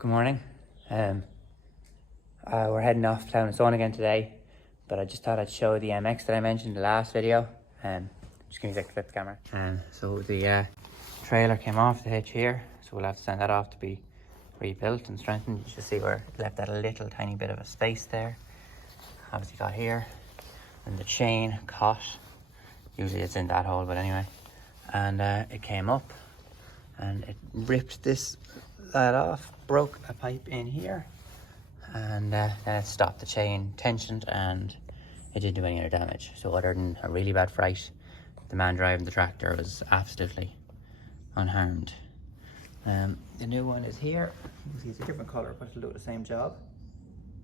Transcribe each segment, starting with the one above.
Good morning. We're heading off plowing and sowing again today, but I just thought I'd show the MX that I mentioned in the last video. Just give me a sec to flip the camera. So the trailer came off the hitch here, so we'll have to send that off to be rebuilt and strengthened. You should see where it left that little tiny bit of a space there. Obviously got here, and the chain caught. Usually it's in that hole, but anyway. And it came up, and it ripped this lad off, broke a pipe in here, and then it stopped the chain, tensioned, and it didn't do any other damage. So other than a really bad fright, the man driving the tractor was absolutely unharmed. The new one is here. You can see it's a different colour, but it'll do the same job.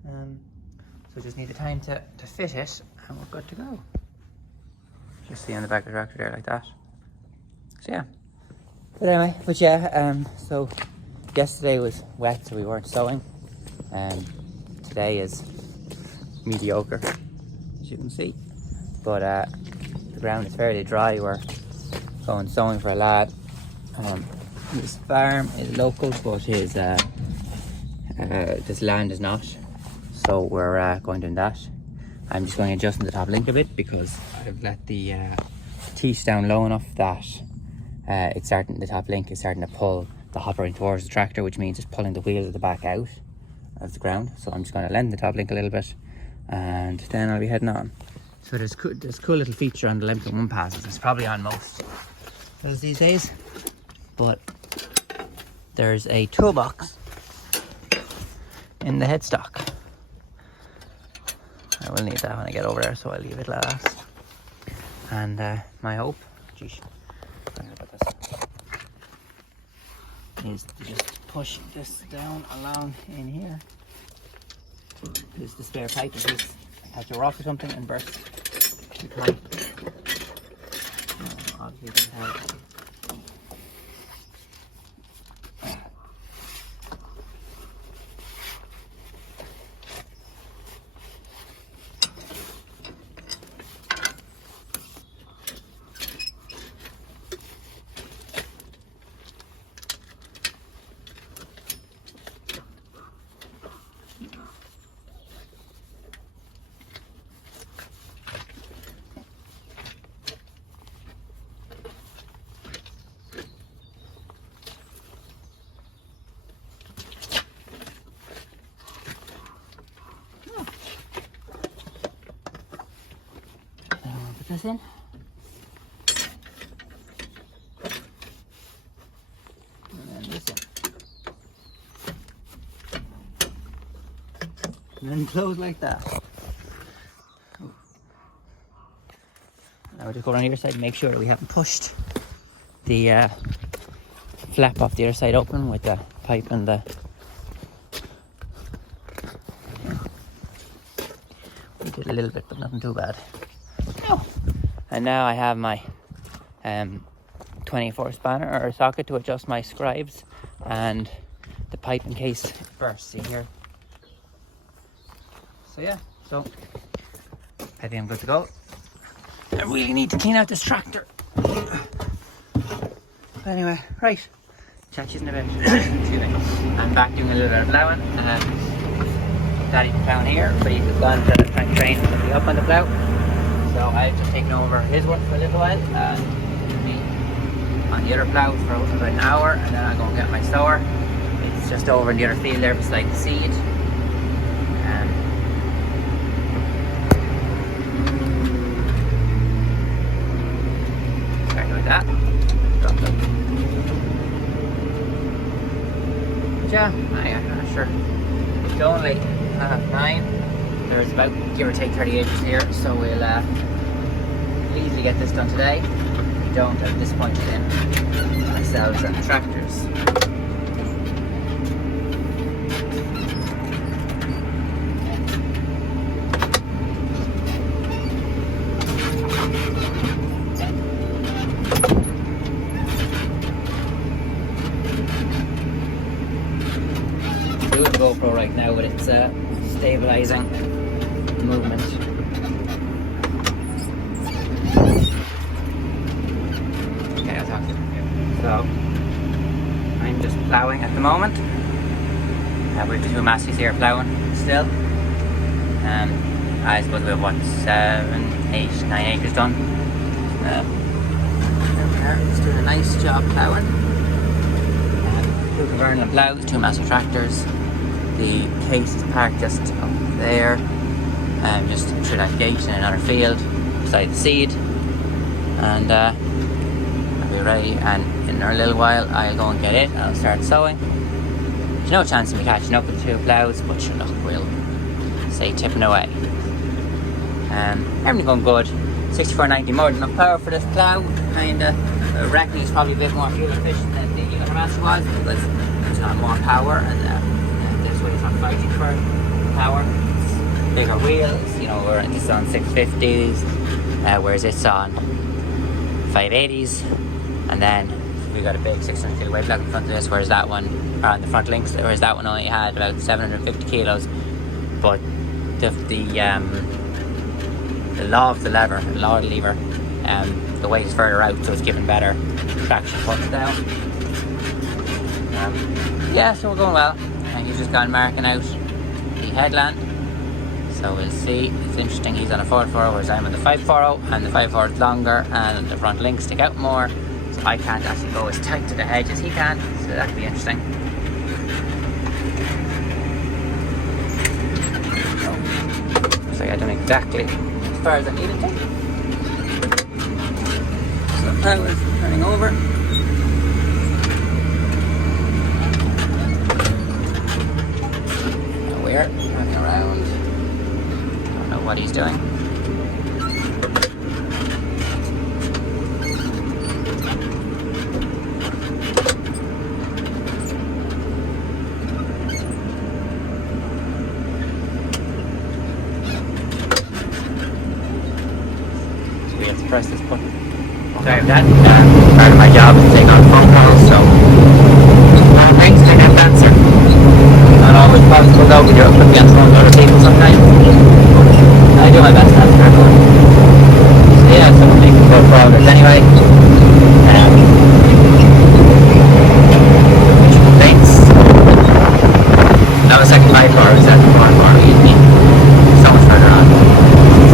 So just need the time to fit it, and we're good to go. Just see on the back of the tractor there like that. So yeah. But anyway, so yesterday was wet, so we weren't sowing. Today is mediocre, as you can see. But the ground is fairly dry. We're going sowing for a lad. His farm is local, but his this land is not. So we're going doing that. I'm just going to adjust the top link a bit because I've let the teeth down low enough that the top link is starting to pull the hopper in towards the tractor, which means it's pulling the wheels at the back out of the ground. So I'm just going to lengthen the top link a little bit, and then I'll be heading on. So there's a cool little feature on the Lemke 1 passes. It's probably on most those these days, but there's a toolbox in the headstock. I will need that when I get over there, so I'll leave it last. And my hope, is to just push this down along in here. There's the spare pipe in case I catch a rock or something and burst the pipe. Obviously don't have. Put this in. And then this in. And then close like that. Now we'll just go around the other side and make sure that we haven't pushed the flap off the other side open with the pipe and the... We did a little bit, but nothing too bad. And now I have my 24 spanner or socket to adjust my scribes and the pipe in case it bursts. See here. So yeah, so I think I'm good to go. I really need to clean out this tractor. But anyway, right. Chat you in a bit. Excuse me. I'm back doing a little bit of plowing. Daddy's plowing here, but he's gone to the tank train to be up on the plow. So I've just taken over his work for a little while, and me on the other plough for about an hour, and then I'll go and get my sower. It's just over in the other field there beside the seed. Sorry about that. Drop them. But yeah, I'm not sure. It's only 9:30. There's about, give or take, 30 acres here, so we'll easily get this done today. We don't at this point in ourselves and the tractors. Doing the GoPro right now, but it's stabilizing movement. Okay, I'll talk to you. So I'm just plowing at the moment. We have 2 massives here plowing still. I suppose we have what, 7, 8, 9 acres done. There we are, just doing a nice job plowing. 2 convertible plows, 2 massive tractors. The case is parked just up there, just through that gate in another field beside the seed. And I'll be ready, and in a little while I'll go and get it and I'll start sowing. There's no chance of me catching up with the 2 plows, but sure, look, we'll say tipping away. Everything going good. 6490, more than enough power for this plow. Kinda reckon it's probably a bit more fuel efficient than the other master was, because it's got more power, and this one is not fighting for power. It's bigger wheels, you know, this is on 650s, whereas it's on 580s, and then we got a big 600 kilo weight block in front of this, whereas that one, or on the front links, whereas that one only had about 750 kilos. But the law of the lever, the weight is further out, so it's giving better traction putting down. Yeah, so we're going well. And he's just gone marking out the headland. So we'll see. It's interesting, he's on a 440, whereas I'm on the 540, and the 540 is longer, and the front links stick out more. So I can't actually go as tight to the hedge as he can, so that could be interesting. So I done exactly as far as I needed to. So the plow is turning over. We're turning around. Don't know what he's doing. Press this button. Sorry about that. Part of my job is to take on phone calls, so thanks for that answer. Not always possible though, but you're up against phone to other people sometimes. I do my best to answer everyone. So yeah, so we're making good progress anyway. Thanks. That was second 5 bar, was that the 4 bar? So much further on.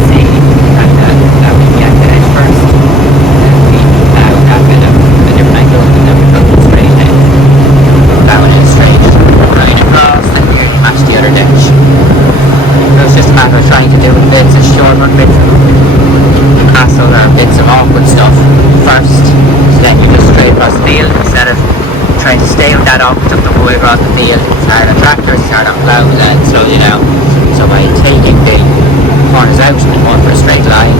See, that we get the edge first, and we plow that bit of a different angle, and then we cut it straight in. That one is straight, right across, then we match the other ditch. So it's just a matter of trying to do bits of short run bits, hassle or bits of awkward stuff first, so then you just straight across the field instead of trying to stay with that awkward stuff the whole way across the field. It's hard on tractors, it's hard on plows, and it slows you down. So by taking the corners out and going for a straight line,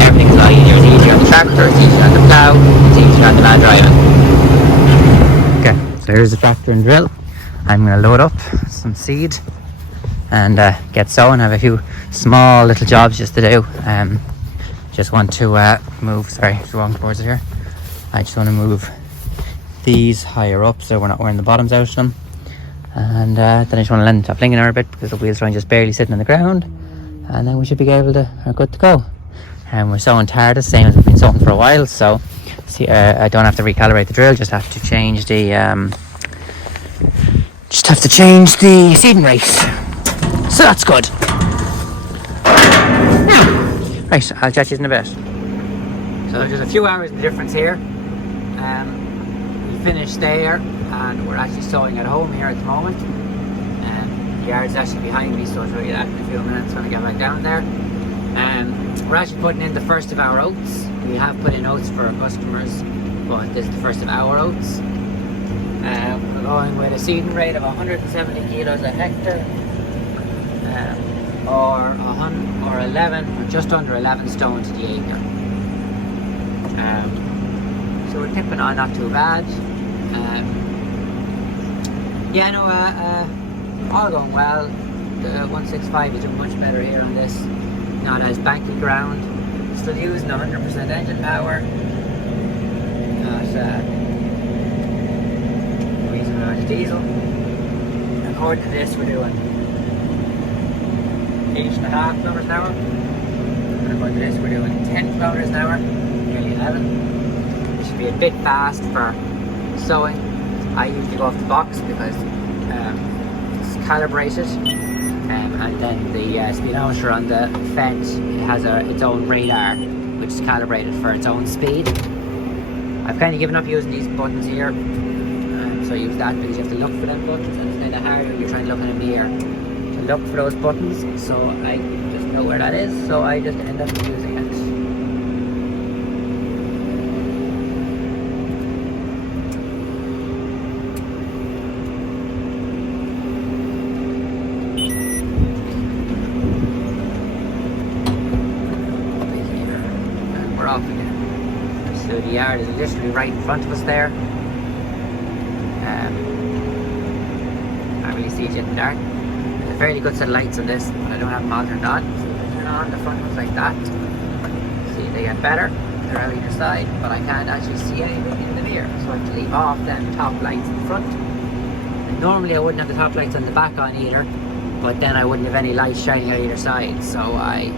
everything's a lot easier. It's easier on the tractor, it's easier on the plow, it's easier on the man driving. Okay, so here's the tractor and drill. I'm going to load up some seed and get sowing. I have a few small little jobs just to do. Just want to move, sorry, just walking towards it here. I just want to move these higher up so we're not wearing the bottoms out of them. And then I just want to lend the top linking a bit because the wheels are just barely sitting on the ground. And then we should be able to, are good to go. And we're sowing TARDIS, same as we've been sowing for a while. So see, I don't have to recalibrate the drill, just have to change the seeding rate. So that's good. Right, I'll chat you in a bit. So there's a few hours of difference here. We finished there and we're actually sowing at home here at the moment. The yard's actually behind me, so I'll show you that in a few minutes when I get back down there. We're actually putting in the first of our oats. We have put in oats for our customers, but this is the first of our oats. We're going with a seeding rate of 170 kilos a hectare, or 11, or just under 11 stone to the acre. So we're tipping on, not too bad. Yeah, no, all going well. The 165 is doing much better here on this. Not as banky ground. Still using 100% engine power. Not using much diesel. According to this, we're doing 8.5 kilometers an hour. And according to this, we're doing 10 kilometers an hour. Nearly 11. It should be a bit fast for sowing. I usually go off the box because calibrated, and then the speedometer on the fence has its own radar, which is calibrated for its own speed. I've kind of given up using these buttons here, so I use that because you have to look for them buttons, and it's kind of hard when you're trying to look in a mirror to look for those buttons, so I just know where that is, so I just end up using it. And we're off again. So the yard is literally right in front of us there. Can't really see it yet in the dark. There's a fairly good set of lights on this, but I don't have them all turned on. So if I turn on the front ones like that, see they get better. They're out either side, but I can't actually see anything in the mirror, so I have to leave off them top lights in front. And normally I wouldn't have the top lights on the back on either, but then I wouldn't have any lights shining out either side, so I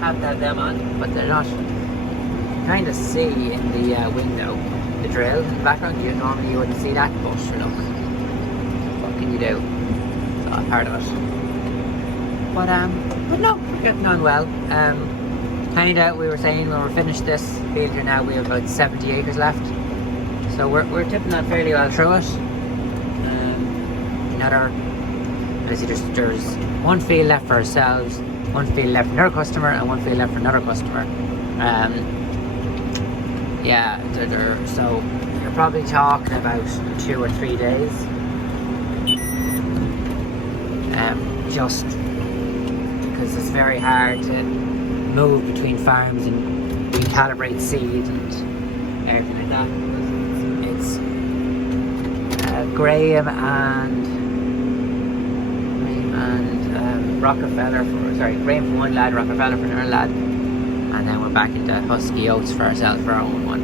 have to have them on, but they're not. You kind of see in the window the drill in the background. Normally you wouldn't see that, but sure, look, what can you do? It's all part of it. But no, we're getting on well. Kinda, we were saying when we're finished this field here now, we have about 70 acres left. So we're tipping on fairly well through it. There's one field left for ourselves, one field left for another customer, and one field left for another customer. Yeah, so you're probably talking about 2 or 3 days. Just because it's very hard to move between farms and recalibrate seed and everything like that. It's Graham and Rockefeller Graham for one lad, Rockefeller for another lad, and then we're back into Husky Oats for ourselves for our own one.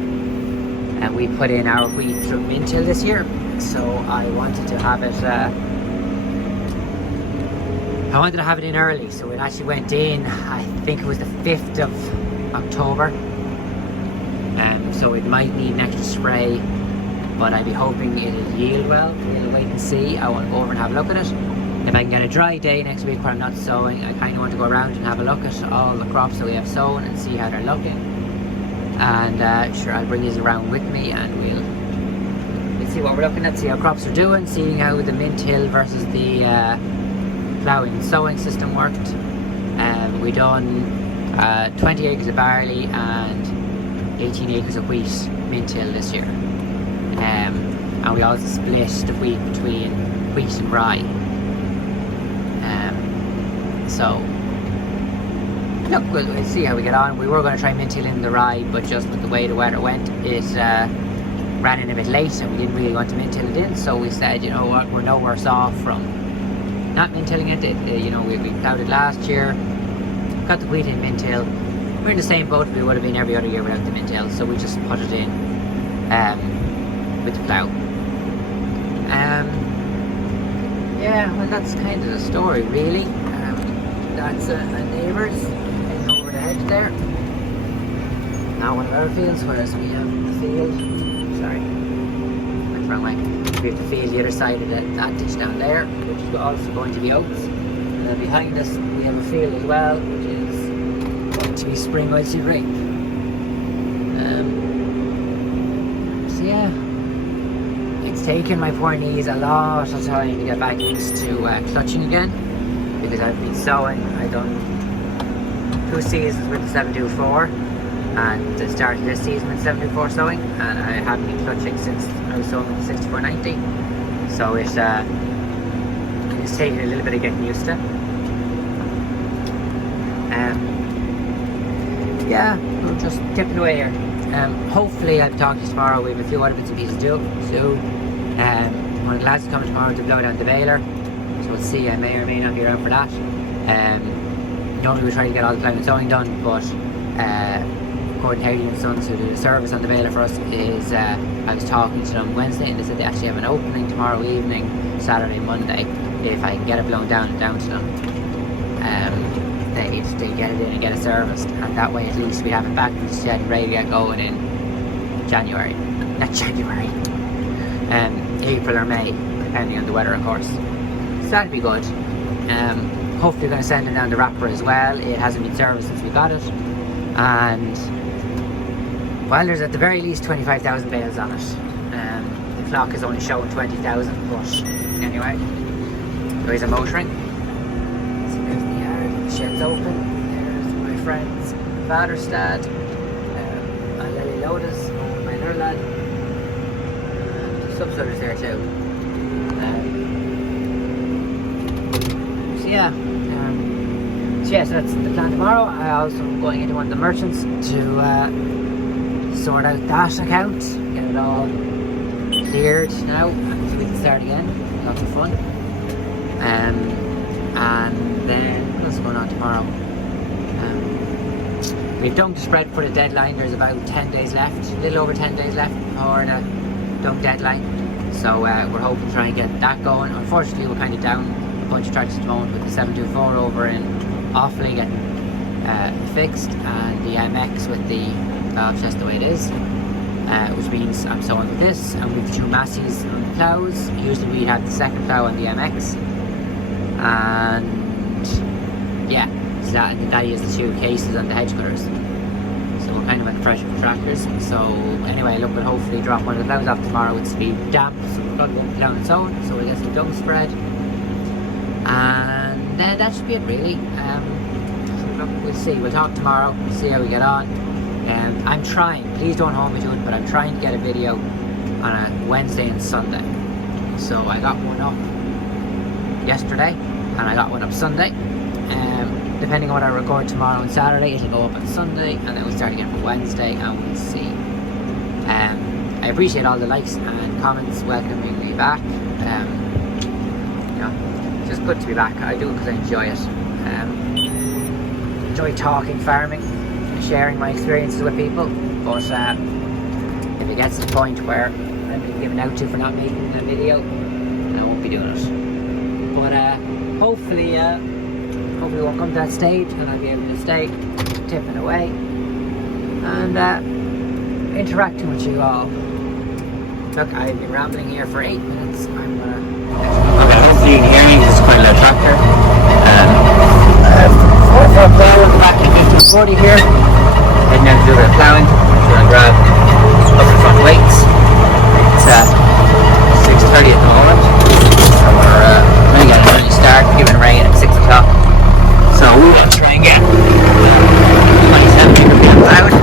And we put in our wheat through Mintil this year, so I wanted to have it in early, so it actually went in, I think it was the 5th of October. So it might need an extra spray, but I'd be hoping it'll yield well. We'll wait and see. I want to go over and have a look at it. If I can get a dry day next week where I'm not sowing, I kind of want to go around and have a look at all the crops that we have sown and see how they're looking. And sure, I'll bring these around with me, and we'll see what we're looking at, see how crops are doing, seeing how the Mintil versus the plowing and sowing system worked. We done 20 acres of barley and 18 acres of wheat Mintil this year. And we also split the wheat between wheat and rye. So look, we'll see how we get on. We were going to try Mintil in the rye, but just with the way the weather went, it ran in a bit late, and we didn't really want to Mintil it in. So we said, you know what, we're no worse off from not Mintilling it. We ploughed it last year, got the wheat in Mintil. We're in the same boat we would have been every other year without the Mintil, so we just put it in with the plough. Yeah, well, that's kind of the story, really. That's a neighbour's over the hedge there. Now one of our fields, whereas we have the field. Sorry, went the wrong way. We have the field the other side of that ditch down there, which is also going to be oats. And then behind us, we have a field as well, which is going to be spring oilseed rape. So yeah. It's taken my poor knees a lot of time to get back used to clutching again, because I've been sowing. I've done 2 seasons with the 724 and the start of this season with 724 sowing, and I haven't been clutching since I was sowing with the 6490. So it's taken a little bit of getting used to. Yeah, we're just tipping away here. Hopefully I'll talk to you tomorrow. We have a few other bits and pieces to do. One of the lads is coming tomorrow to blow down the baler, so we'll see. I may or may not be around for that. Normally we try to get all the plowing and sowing done, but according to Harry and Sons, who do the service on the baler for us, is I was talking to them Wednesday, and they said they actually have an opening tomorrow evening, Saturday, Monday. If I can get it blown down to them, they get it in and get it serviced, and that way at least we have it back in the shed ready to get going in April or May, depending on the weather, of course. that'd be good. Hopefully we're going to send it down the wrapper as well. It hasn't been serviced since we got it, and well, there's at the very least 25,000 bales on it. The clock is only showing 20,000, but anyway, there's a motoring. So there's the yard, the shed's open. There's my friend's father's dad, and Lily Lotus, my other lad, and subsoilers there too. So that's the plan tomorrow. I also am going into one of the merchants to sort out that account, get it all cleared now, and so we can start again. Lots of fun. And then what else is going on tomorrow? We've dunked the spread for the deadline. There's about 10 days left, a little over 10 days left for the dunk deadline. So we're hoping to try and get that going. Unfortunately, we're kind of down a bunch of tracks at the moment with the 724 over in Offaly getting fixed, and the MX with the valve chest the way it is, which means I'm sowing with this, and with the two Massies on the ploughs. Usually we have the second plough on the MX, and yeah, so that is the two cases on the hedge cutters. So we're kind of under pressure for tractors. So anyway, look, we'll hopefully drop one of the ploughs off tomorrow with speed damp, so we've got one plough and sowing, so we'll get some dung spread, and then that should be it really. So look, we'll see, we'll talk tomorrow, we'll see how we get on. I'm trying, please don't hold me to it, but I'm trying to get a video on a Wednesday and Sunday. So I got one up yesterday, and I got one up Sunday. Depending on what I record tomorrow and Saturday, it'll go up on Sunday, and then we'll start again for Wednesday, and we'll see. I appreciate all the likes and comments welcoming me back. It's just good to be back. I do it because I enjoy it. Enjoy talking farming, sharing my experiences with people, but if it gets to the point where I'm being given out to for not making a video, then I won't be doing it. But hopefully it won't come to that stage, and I'll be able to stay tipping away and interacting with you all. Look, I've been rambling here for 8 minutes. I'm gonna... Okay, hopefully you can hear me. This is quite a loud tractor. 4x4 plow on the back of 1540 here. Heading out to do a bit of ploughing. I'm going to grab up the front weights. It's 6:30 at the moment. So we're going to get an early start, given rain at 6 o'clock. So we'll try and get 27 people being plowed.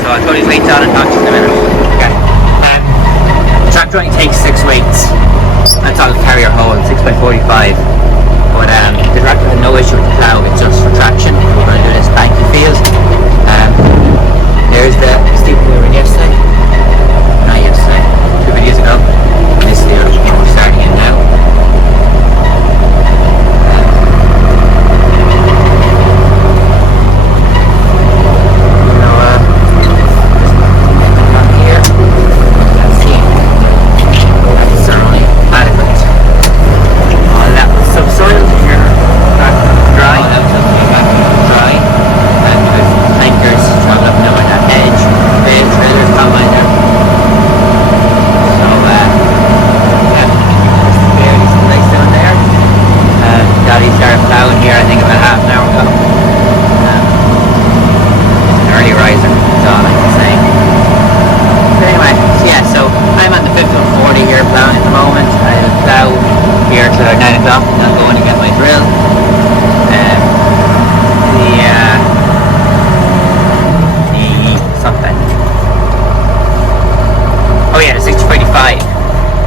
So I'll put these weights on and talk to you in a minute. Okay. The tractor only takes 6 weights. That's all the carrier hold, 6x45. But the tractor had no issue with the plough, it's just for traction. We're going to do this banky field. There's the steep we were in yesterday. Not yesterday, 2 videos ago. And this is the other one we're starting in now.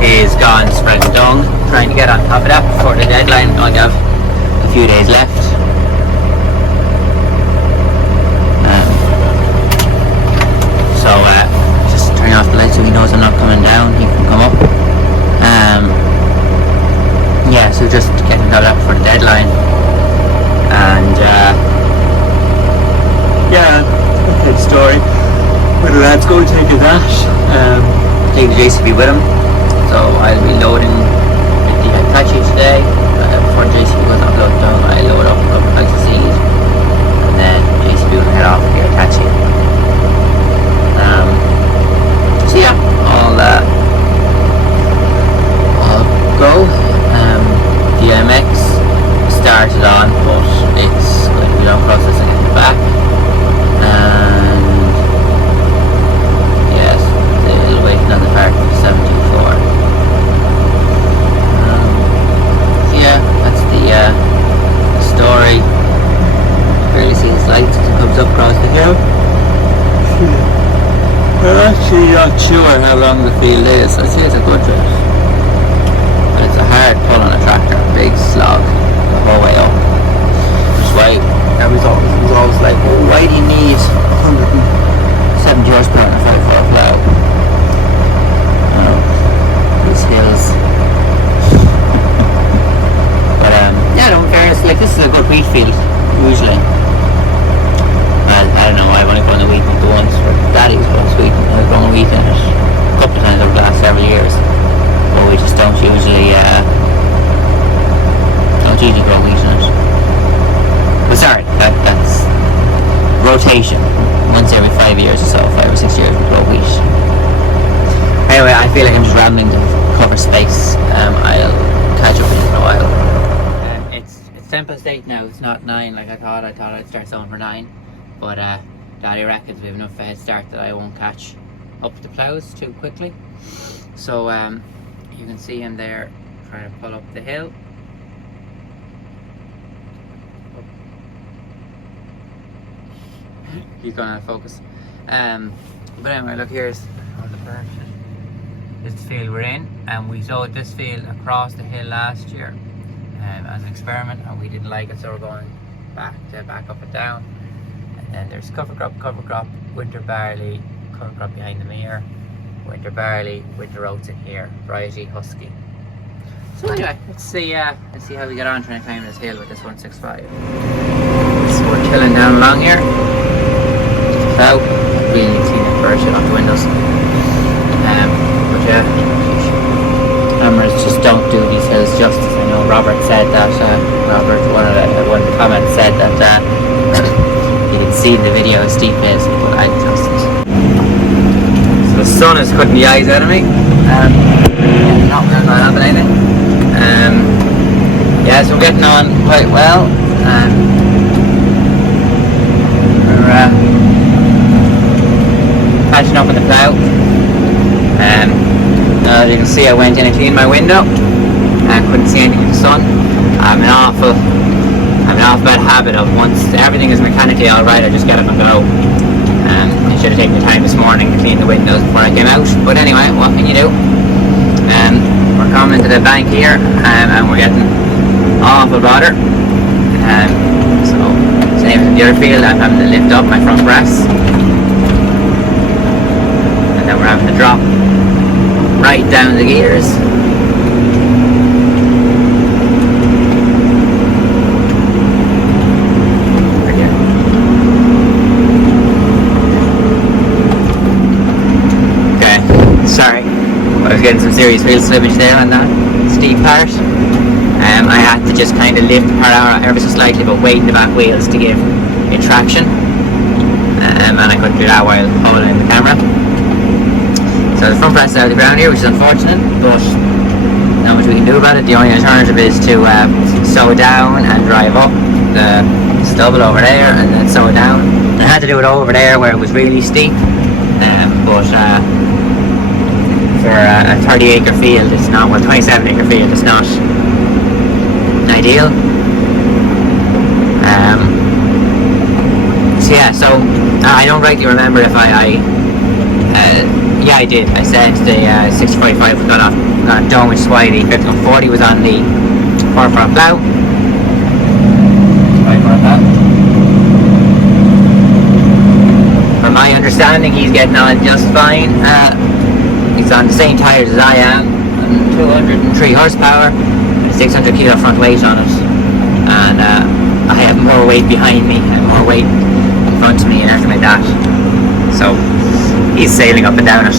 Is gone, spread dung, trying to get on top of that before the deadline. I only have a few days left. Just turning off the light so he knows I'm not coming down, he can come up. So just getting on top of that before the deadline. And good story. Where the lad's going to take his ash. Take the JCB with him. So I'll be loading the Apache today. Before JCB goes on load down, I load up a couple of bags of seed, and then JCB will head off with the Apache. So yeah, I'll go. The sure how long the field is. I'd say it's a good trip. But it's a hard pull on a tractor, big slog the whole way up. That's why I was always like, well, why do you need 170 horsepower on a 5-4 plough? You know, these hills. But yeah, no, in fairness, like this is a good wheat field usually. I don't know, I've only grown the wheat into once. Daddy's grown wheat, and I've grown wheat in it a couple of times over the last several years. But we just don't usually grow wheat in it. But sorry, that's rotation. Once every 5 years or so, 5 or 6 years we grow wheat. Anyway, I feel like I'm just rambling to cover space. I'll catch up with you in a while. It's 8 now, it's not 9 like I thought. I thought I'd start sowing for 9. But Daddy reckons we have enough of a head start that I won't catch up the ploughs too quickly. So you can see him there trying to pull up the hill. He's going out of focus. But anyway, look, here's this field we're in, and we sowed this field across the hill last year as an experiment, and we didn't like it, so we're going back up and down. And then there's cover crop, winter barley, cover crop behind the mere, winter barley, winter oats in here, variety husky. So anyway, let's see how we get on trying to climb this hill with this 165. So we're chilling down along here. Plough, really need to see the version off the windows. But yeah, cameras just don't do these hills justice. I know Robert said that. One of the comments said that. You can see in the video how steep it is, but I just so the sun is cutting the eyes out of me. Not having anything. Yeah, so we're getting on quite well. We're catching up with the plough. As you can see, I went in and cleaned my window. I couldn't see anything in the sun. I'm an awful bad habit of once everything is mechanically alright, I just get up and go. I should have taken the time this morning to clean the windows before I came out, but anyway, what can you do? We're coming to the bank here, and we're getting awful bother. So same as in the other field, I'm having to lift up my front press, and then we're having to drop right down the gears. Sorry, I was getting some serious wheel slippage there on that steep part. I had to just kind of lift the part out ever so slightly, but weight in the back wheels to give it traction. And I couldn't do that while holding the camera. So the front press is out of the ground here, which is unfortunate, but not much we can do about it. The only alternative is to sow down and drive up the stubble over there and then sow down. I had to do it over there where it was really steep, but for a 30-acre field, it's not, well, 27-acre field, it's not ideal. So yeah, so I don't rightly remember if yeah, I did. I said the 6045 was got done, which is why the 5140 was on the 4-4 plough. From my understanding, he's getting on just fine. He's on the same tyres as I am, 203 horsepower, 600 kilo front weight on it, and I have more weight behind me and more weight in front of me and everything like that. So he's sailing up and down it.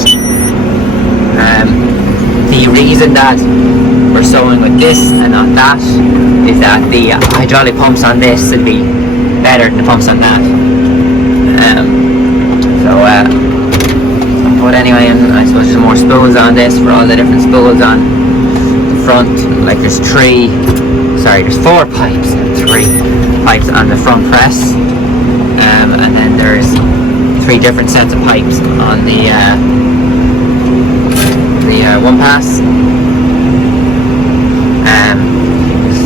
The reason that we're sowing with this and not that is that the hydraulic pumps on this will be better than the pumps on that. But anyway, and I suppose there's more spools on this for all the different spools on the front. Like there's 4 pipes and 3 pipes on the front press, and then there's 3 different sets of pipes on the one pass.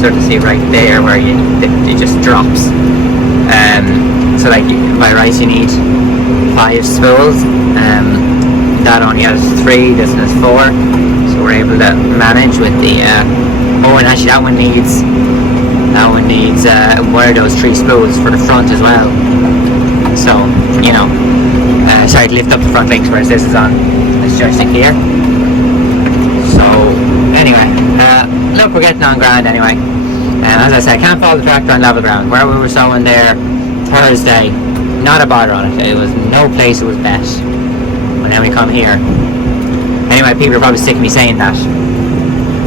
Sort of see right there where it just drops. So like by right you need 5 spools. that only has 3, this has 4, so we're able to manage with the oh, and actually that one needs one of those 3 spools for the front as well, so you know, sorry, to lift up the front links, whereas this is on this joystick here. So anyway, look, we're getting on grand anyway. As I said, I can't follow the tractor on level ground. Where we were sowing there Thursday, not a bother on it. It was no place it was best. And then we come here. Anyway, people are probably sick of me saying that.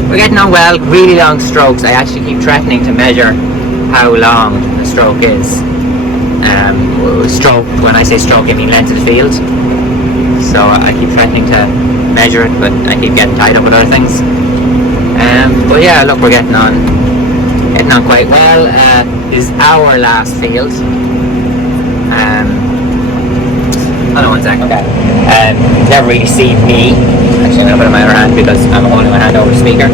We're getting on well, really long strokes. I actually keep threatening to measure how long the stroke is. Stroke, when I say stroke, I mean length of the field. So I keep threatening to measure it, but I keep getting tied up with other things. But yeah, look, we're getting on quite well. This is our last field. Hold on one second. Okay. You never really see me. Actually, I'm going to put it in my other hand because I'm holding my hand over the speaker.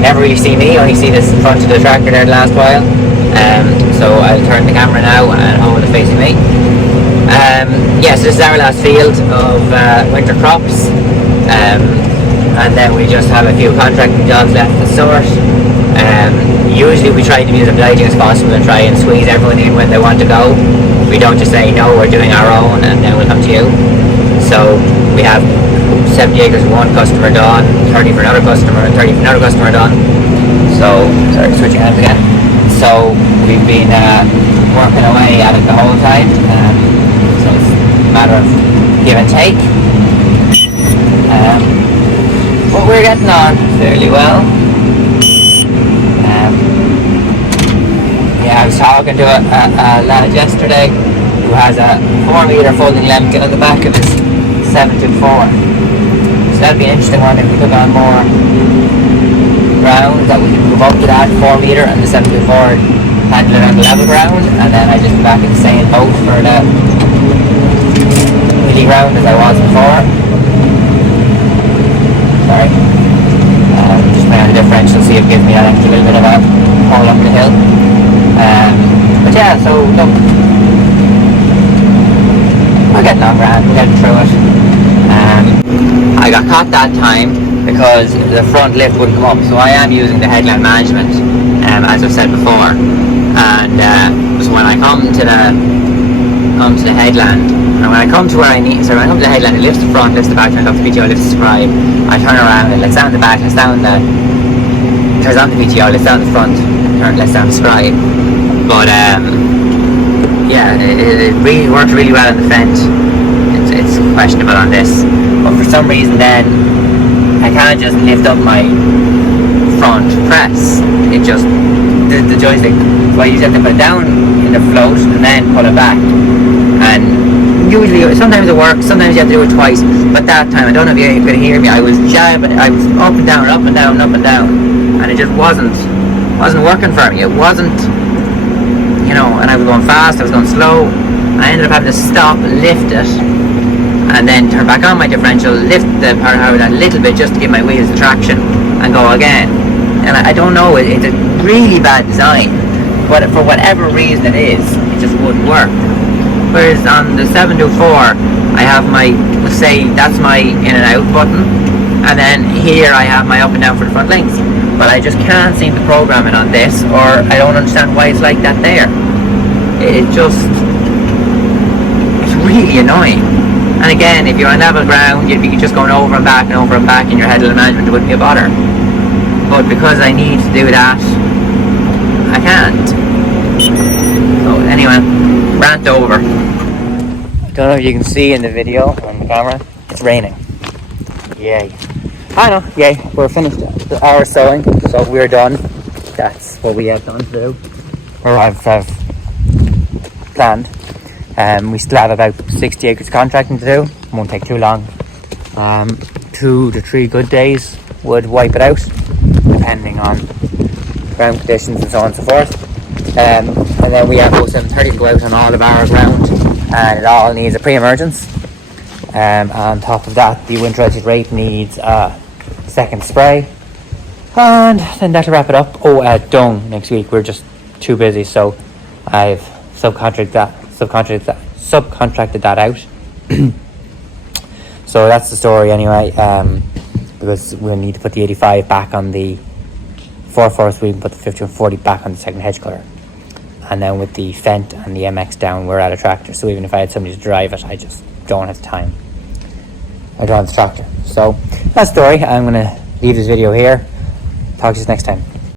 Never really see me. Only see this front of the tractor there the last while. So I'll turn the camera now and hold it facing me. Yes, this is our last field of winter crops. And then we just have a few contracting jobs left to sort. Usually we try to be as obliging as possible and try and squeeze everyone in when they want to go. We don't just say no, we're doing our own and then we'll come to you. So we have 70 acres for one customer done, 30 for another customer, and 30 for another customer done. So, sorry, switching hands again. So we've been working away at it the whole time. So it's a matter of give and take. But we're getting on fairly well. Yeah, I was talking to a lad yesterday who has a 4-metre folding lambkin on the back of his 724. So that'd be an interesting one if we took on more ground, that we could move up to that 4-metre and the 724 handle it on the level ground, and then I'd just be back in the same boat for the wheelie ground as I was before. Sorry. Just playing on the differential, see if it gives me that extra little bit of a pull up the hill. But yeah, so look, we're getting on grand, we're getting through it. I got caught that time because the front lift wouldn't come up, so I am using the headland management, as I've said before. And so when I come to the headland, and when I come to where I need, so when I come to the headland, it lifts the front, lifts the back, turns off the PTO, lifts the scribe. I turn around, it lets down the back, lets down the, turns on the PTO, lets down the front, lets down the scribe. But yeah, it really works really well on the fence. It's questionable on this, but for some reason then I can't just lift up my front press. It just the joystick. So I usually have to put it down in the float and then pull it back. And usually, sometimes it works, sometimes you have to do it twice. But that time, I don't know if you could hear me. I was jabbing, I was up and down, up and down, up and down, and it just wasn't working for me. It wasn't, you know. And I was going fast, I was going slow. I ended up having to stop, lift it, and then turn back on my differential, lift the power out a little bit just to give my wheels the traction, and go again. And I don't know, it's a really bad design, but for whatever reason it is, it just wouldn't work. Whereas on the 724, I have my, say, that's my in and out button, and then here I have my up and down for the front links. But I just can't seem to program it on this, or I don't understand why it's like that there. It's really annoying. And again, if you're on level ground, you'd be just going over and back in your headland management, it wouldn't be a bother. But because I need to do that, I can't. So anyway, rant over. Don't know if you can see in the video on the camera, it's raining. Yay. I know, yay, we're finished our sowing, so we're done. That's what we have done to do, or I've planned. We still have about 60 acres contracting to do. It won't take too long. 2 to 3 good days would wipe it out, depending on ground conditions and so on and so forth. And then we have 0730 to go out on all of our ground, and it all needs a pre-emergence. On top of that, the winterized rape needs a second spray, and then that'll wrap it up. Dung next week, we're just too busy, so I've subcontracted that out. So So that's the story anyway, because we'll need to put the 85 back on the 4/4, we can put the 50/40 back on the second hedge cutter. And then with the Fent and the MX down, we're out of tractor. So even if I had somebody to drive it, I just don't have the time. I don't have the tractor. So that's the story. I'm going to leave this video here. Talk to you next time.